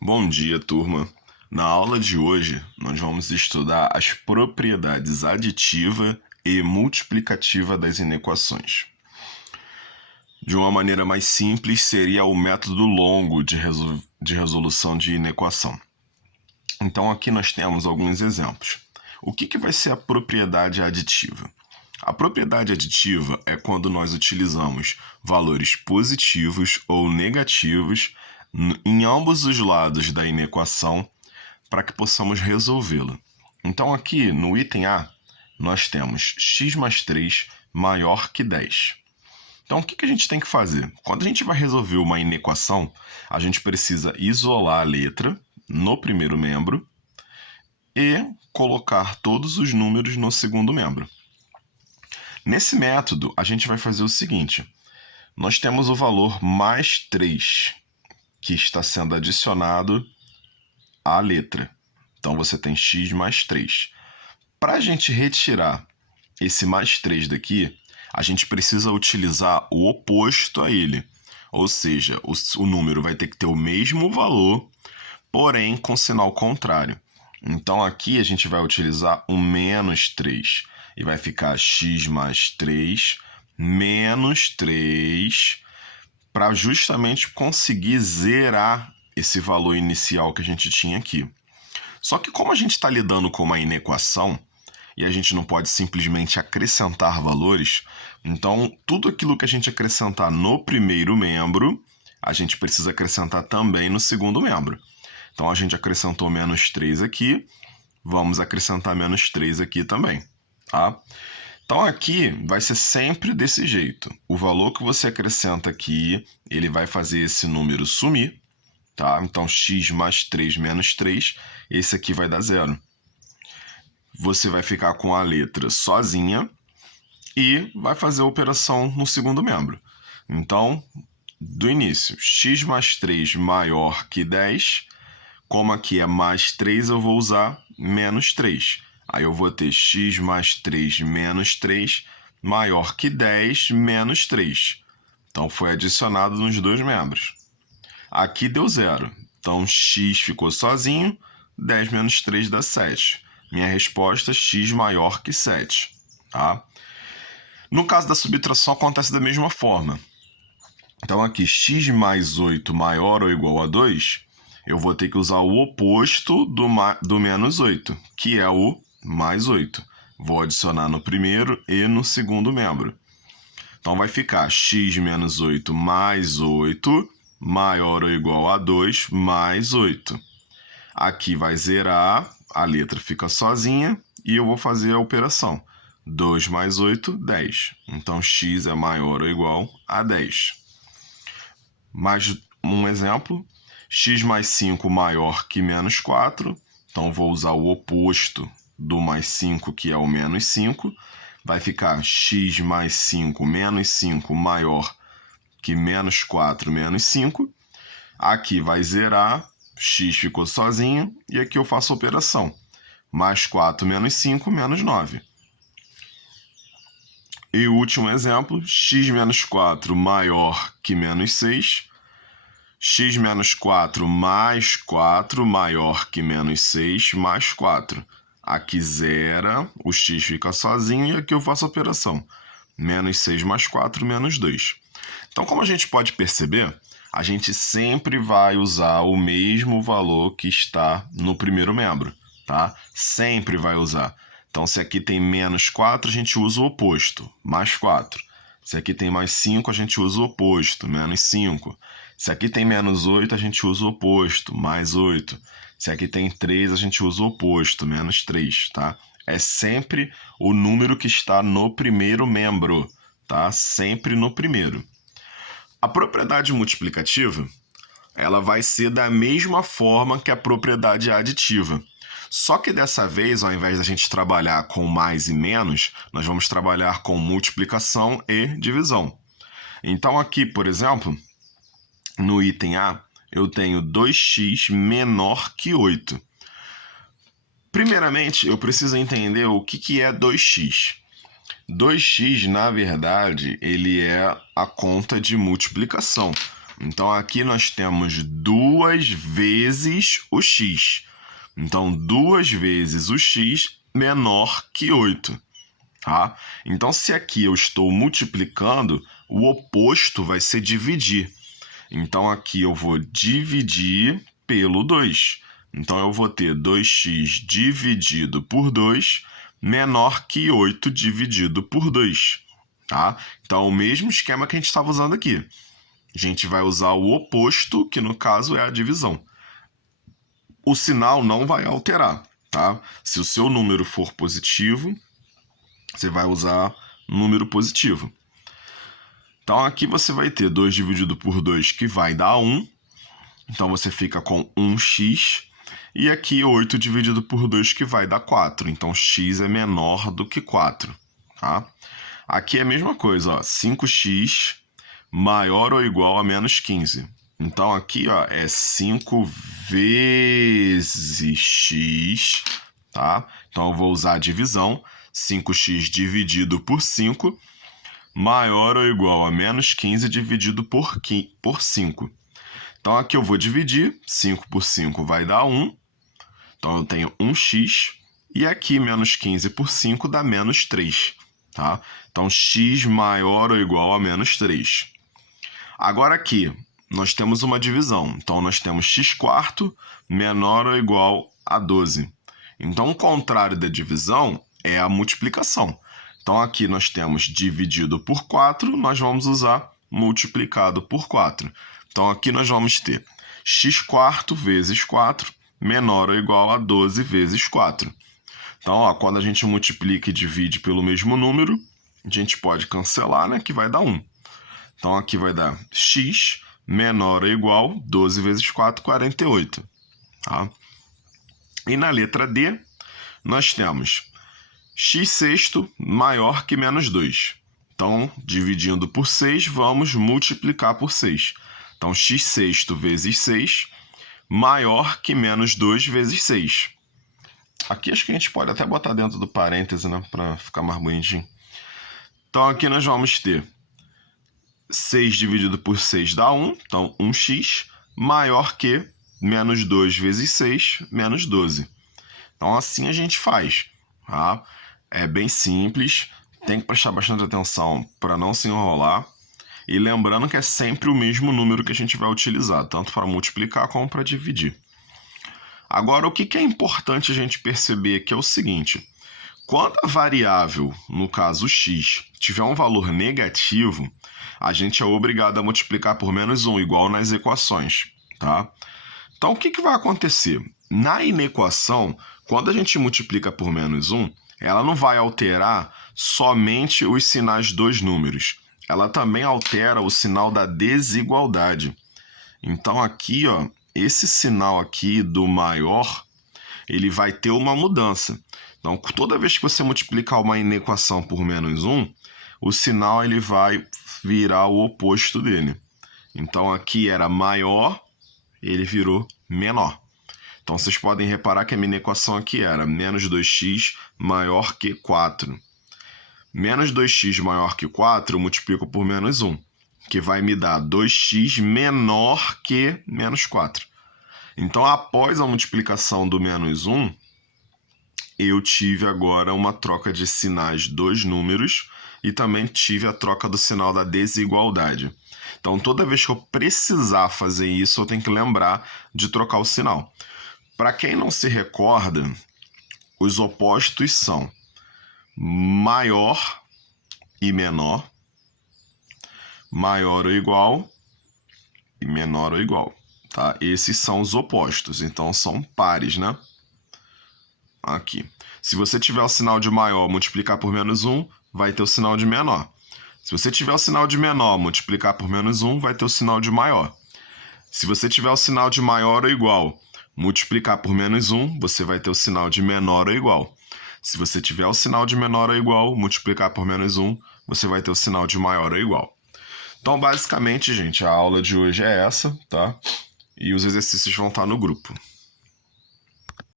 Bom dia, turma! Na aula de hoje, nós vamos estudar as propriedades aditiva e multiplicativa das inequações. De uma maneira mais simples, seria o método longo de resolução de inequação. Então, aqui nós temos alguns exemplos. O que vai ser a propriedade aditiva? A propriedade aditiva é quando nós utilizamos valores positivos ou negativos em ambos os lados da inequação para que possamos resolvê-la. Então, aqui no item A, nós temos x mais 3 maior que 10. Então, o que a gente tem que fazer? Quando a gente vai resolver uma inequação, a gente precisa isolar a letra no primeiro membro e colocar todos os números no segundo membro. Nesse método, a gente vai fazer o seguinte: nós temos o valor mais 3, que está sendo adicionado à letra. Então, você tem x mais 3. Para a gente retirar esse mais 3 daqui, a gente precisa utilizar o oposto a ele. Ou seja, o número vai ter que ter o mesmo valor, porém com sinal contrário. Então, aqui a gente vai utilizar o menos 3. E vai ficar x mais 3 menos 3, para justamente conseguir zerar esse valor inicial que a gente tinha aqui. Só que como a gente está lidando com uma inequação, e a gente não pode simplesmente acrescentar valores, então tudo aquilo que a gente acrescentar no primeiro membro, a gente precisa acrescentar também no segundo membro. Então a gente acrescentou menos 3 aqui, vamos acrescentar menos 3 aqui também, tá? Então aqui vai ser sempre desse jeito. O valor que você acrescenta aqui, ele vai fazer esse número sumir, tá? Então x mais 3 menos 3, esse aqui vai dar zero. Você vai ficar com a letra sozinha e vai fazer a operação no segundo membro. Então, do início, x mais 3 maior que 10, como aqui é mais 3, eu vou usar menos 3. Aí eu vou ter x mais 3 menos 3 maior que 10 menos 3. Então, foi adicionado nos dois membros. Aqui deu zero. Então, x ficou sozinho, 10 menos 3 dá 7. Minha resposta é x maior que 7. Tá? No caso da subtração, acontece da mesma forma. Então, aqui, x mais 8 maior ou igual a 2, eu vou ter que usar o oposto do menos 8, que é o mais 8. Vou adicionar no primeiro e no segundo membro. Então, vai ficar x menos 8 mais 8 maior ou igual a 2 mais 8. Aqui vai zerar, a letra fica sozinha e eu vou fazer a operação. 2 mais 8, 10. Então, x é maior ou igual a 10. Mais um exemplo. X mais 5 maior que menos 4. Então, vou usar o oposto do mais 5, que é o menos 5. Vai ficar x mais 5 menos 5 maior que menos 4 menos 5. Aqui vai zerar, x ficou sozinho, e aqui eu faço a operação. Mais 4 menos 5, menos 9. E o último exemplo, x menos 4 maior que menos 6. X menos 4 mais 4 maior que menos 6 mais 4. Aqui zera, o x fica sozinho e aqui eu faço a operação. Menos 6 mais 4, menos 2. Então, como a gente pode perceber, a gente sempre vai usar o mesmo valor que está no primeiro membro, tá? Sempre vai usar. Então, se aqui tem menos 4, a gente usa o oposto, mais 4. Se aqui tem mais 5, a gente usa o oposto, menos 5. Se aqui tem menos 8, a gente usa o oposto, mais 8. Se aqui tem 3, a gente usa o oposto, menos 3, tá? É sempre o número que está no primeiro membro, tá? Sempre no primeiro. A propriedade multiplicativa, ela vai ser da mesma forma que a propriedade aditiva. Só que dessa vez, ao invés da gente trabalhar com mais e menos, nós vamos trabalhar com multiplicação e divisão. Então aqui, por exemplo, no item A, eu tenho 2x menor que 8. Primeiramente, eu preciso entender o que é 2x. 2x, na verdade, ele é a conta de multiplicação. Então, aqui nós temos 2 vezes o x. Então, 2 vezes o x menor que 8. Tá? Então, se aqui eu estou multiplicando, o oposto vai ser dividir. Então, aqui eu vou dividir pelo 2. Então, eu vou ter 2x dividido por 2 menor que 8 dividido por 2. Tá? Então, o mesmo esquema que a gente estava usando aqui. A gente vai usar o oposto, que no caso é a divisão. O sinal não vai alterar, tá? Se o seu número for positivo, você vai usar número positivo. Então, aqui você vai ter 2 dividido por 2, que vai dar 1. Então, você fica com 1x. E aqui 8 dividido por 2, que vai dar 4. Então, x é menor do que 4. Tá? Aqui é a mesma coisa, ó, 5x maior ou igual a menos 15. Então, aqui ó, é 5 vezes x, tá? Então, eu vou usar a divisão. 5x dividido por 5 maior ou igual a menos 15 dividido por 5. Então, aqui eu vou dividir. 5 por 5 vai dar 1. Então, eu tenho 1x. E aqui, menos 15 por 5 dá menos 3. Tá? Então, x maior ou igual a menos 3. Agora, aqui, nós temos uma divisão. Então, nós temos x² menor ou igual a 12. Então, o contrário da divisão é a multiplicação. Então, aqui nós temos dividido por 4, nós vamos usar multiplicado por 4. Então, aqui nós vamos ter x² vezes 4 menor ou igual a 12 vezes 4. Então, ó, quando a gente multiplica e divide pelo mesmo número, a gente pode cancelar, né, que vai dar 1. Então, aqui vai dar x menor ou igual a 12 vezes 4, 48. Tá? E na letra D, nós temos x² maior que menos 2. Então, dividindo por 6, vamos multiplicar por 6. Então, x² vezes 6 maior que menos 2 vezes 6. Aqui acho que a gente pode até botar dentro do parêntese, né, para ficar mais bonitinho. Então, aqui nós vamos ter 6 dividido por 6 dá 1. Então, 1x maior que menos 2 vezes 6, menos 12. Então, assim a gente faz. Tá? É bem simples. Tem que prestar bastante atenção para não se enrolar. E lembrando que é sempre o mesmo número que a gente vai utilizar, tanto para multiplicar como para dividir. Agora, o que é importante a gente perceber aqui é o seguinte. Quando a variável, no caso x, tiver um valor negativo, a gente é obrigado a multiplicar por menos 1, igual nas equações. Tá? Então, o que vai acontecer? Na inequação, quando a gente multiplica por menos 1, ela não vai alterar somente os sinais dos números. Ela também altera o sinal da desigualdade. Então, aqui, ó, esse sinal aqui do maior, ele vai ter uma mudança. Então, toda vez que você multiplicar uma inequação por menos 1, o sinal ele vai virar o oposto dele. Então, aqui era maior, ele virou menor. Então, vocês podem reparar que a minha equação aqui era menos 2x maior que 4. Menos 2x maior que 4, eu multiplico por menos 1, que vai me dar 2x menor que menos 4. Então, após a multiplicação do menos 1, eu tive agora uma troca de sinais dos números e também tive a troca do sinal da desigualdade. Então, toda vez que eu precisar fazer isso, eu tenho que lembrar de trocar o sinal. Para quem não se recorda, os opostos são maior e menor, maior ou igual e menor ou igual. Tá? Esses são os opostos, então são pares, né? Aqui. Se você tiver o sinal de maior, multiplicar por menos 1, vai ter o sinal de menor. Se você tiver o sinal de menor, multiplicar por menos 1, vai ter o sinal de maior. Se você tiver o sinal de maior ou igual, multiplicar por menos 1, você vai ter o sinal de menor ou igual. Se você tiver o sinal de menor ou igual, multiplicar por menos 1, você vai ter o sinal de maior ou igual. Então, basicamente, gente, a aula de hoje é essa, tá? E os exercícios vão estar no grupo.